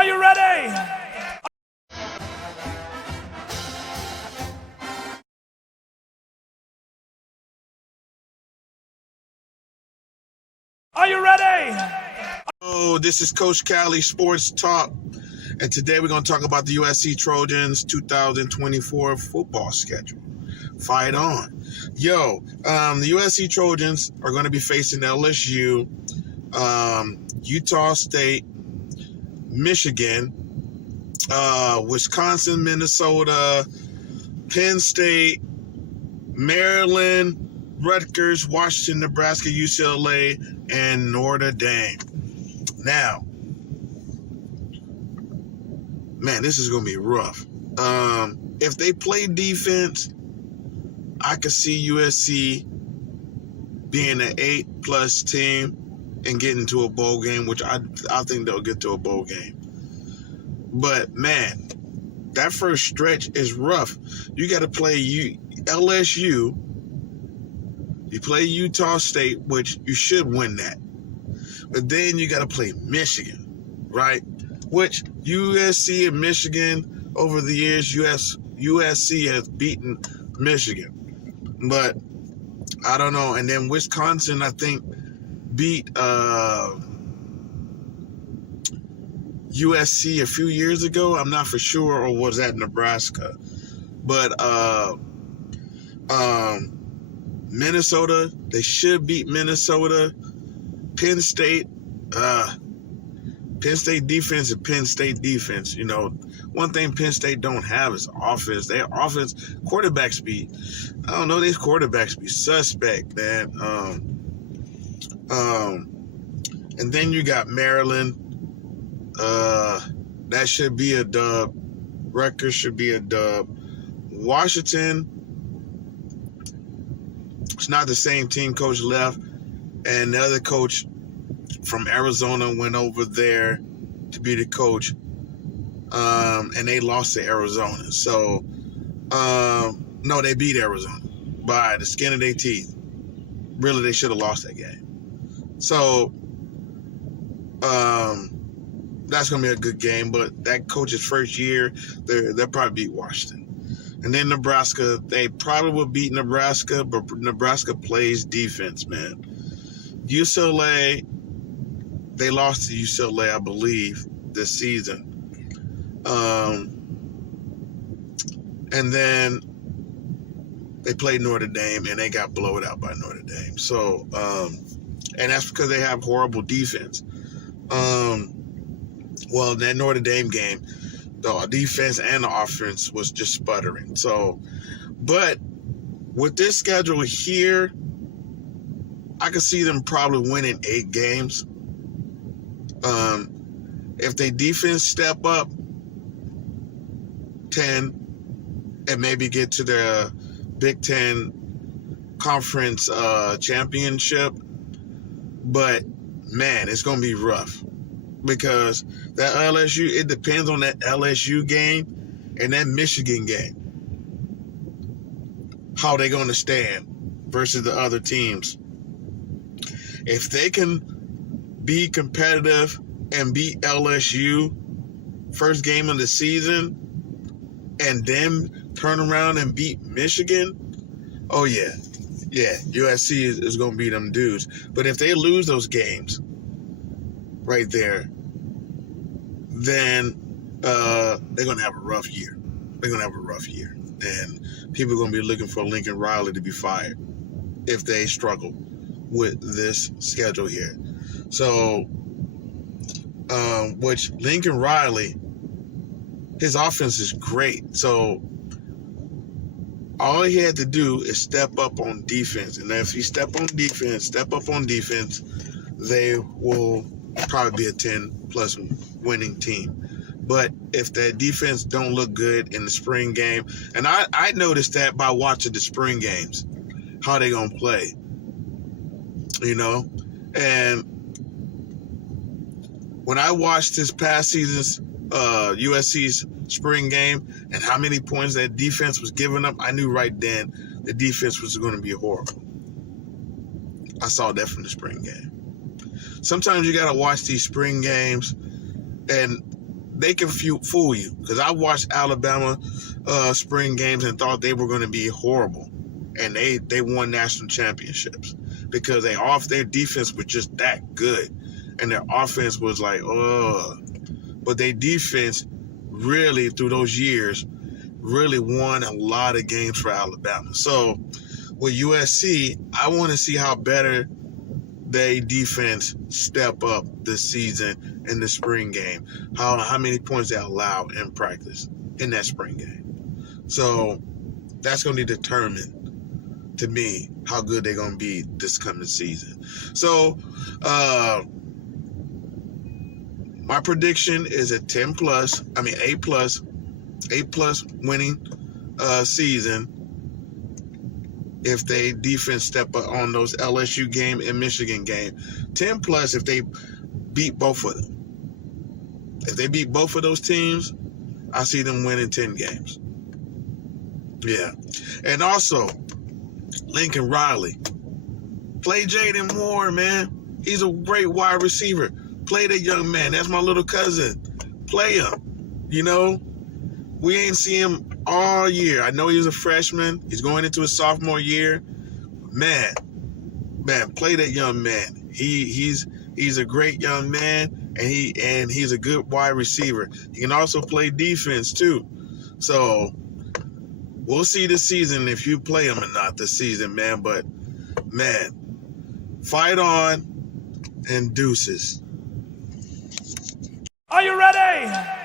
Are you ready? Are you ready? Oh, this is Coach Cali Sports Talk, and today we're going to talk about the USC Trojans 2024 football schedule. Fight on. The USC Trojans are going to be facing LSU, Utah State, Michigan, Wisconsin, Minnesota, Penn State, Maryland, Rutgers, Washington, Nebraska, UCLA, and Notre Dame. Now, man, this is going to be rough. If they play defense, I could see USC being an 8+ team and getting to a bowl game, which I think they'll get to a bowl game. But, man, that first stretch is rough. You got to play LSU. You play Utah State, which you should win that. But then you got to play Michigan, right? Which USC and Michigan, over the years, USC has beaten Michigan. But I don't know. And then Wisconsin, I think, beat USC a few years ago. I'm not for sure, or was that Nebraska? But Minnesota, they should beat Minnesota. Penn State defense and Penn State defense. You know, one thing Penn State don't have is offense. Their offense, quarterback speed. I don't know, these quarterbacks be suspect, man. And then you got Maryland. That should be a dub. Rutgers should be a dub. Washington, it's not the same team. Coach left, and the other coach from Arizona went over there to be the coach, and they lost to Arizona. So, no, they beat Arizona by the skin of their teeth. Really, they should have lost that game. So, that's going to be a good game, but that coach's first year, they'll probably beat Washington. And then Nebraska, they probably will beat Nebraska, but Nebraska plays defense, man. UCLA, they lost to UCLA, I believe, this season. And then they played Notre Dame, and they got blown out by Notre Dame. So, and that's because they have horrible defense. Well, that Notre Dame game, the defense and the offense was just sputtering. So, but with this schedule here, I could see them probably winning 8 games. If they defense step up 10 and maybe get to the Big Ten Conference championship, but man, it's going to be rough because that LSU, it depends on that LSU game and that Michigan game, how they're going to stand versus the other teams. If they can be competitive and beat LSU first game of the season and then turn around and beat Michigan, oh yeah, USC is going to beat them dudes. But if they lose those games right there, then they're going to have a rough year. And people are going to be looking for Lincoln Riley to be fired if they struggle with this schedule here. So, which Lincoln Riley, his offense is great. So, all he had to do is step up on defense. And if he step up on defense, they will probably be a 10+ winning team. But if that defense don't look good in the spring game, and I noticed that by watching the spring games, how they going to play, you know? And when I watched this past season's USC's spring game and how many points that defense was giving up, I knew right then the defense was going to be horrible. I saw that from the spring game. Sometimes you got to watch these spring games, and they can fool you. Because I watched Alabama spring games and thought they were going to be horrible. And they won national championships because their defense was just that good. And their offense was like, oh. But their defense really, through those years, really won a lot of games for Alabama. So with USC, I want to see how better they defense step up this season in the spring game. How many points they allow in practice in that spring game. So that's going to determine, to me, how good they're going to be this coming season. So my prediction is a 8 plus winning season if they defense step up on those LSU game and Michigan game. 10 plus if they beat both of them. If they beat both of those teams, I see them winning 10 games. Yeah. And also, Lincoln Riley. Play Jaden Moore, man. He's a great wide receiver. Play that young man. That's my little cousin. Play him. You know, we ain't seen him all year. I know he's a freshman. He's going into his sophomore year. Man, play that young man. He's a great young man, and he's a good wide receiver. He can also play defense too. So we'll see this season if you play him or not this season, man. But man, fight on and deuces. Are you ready?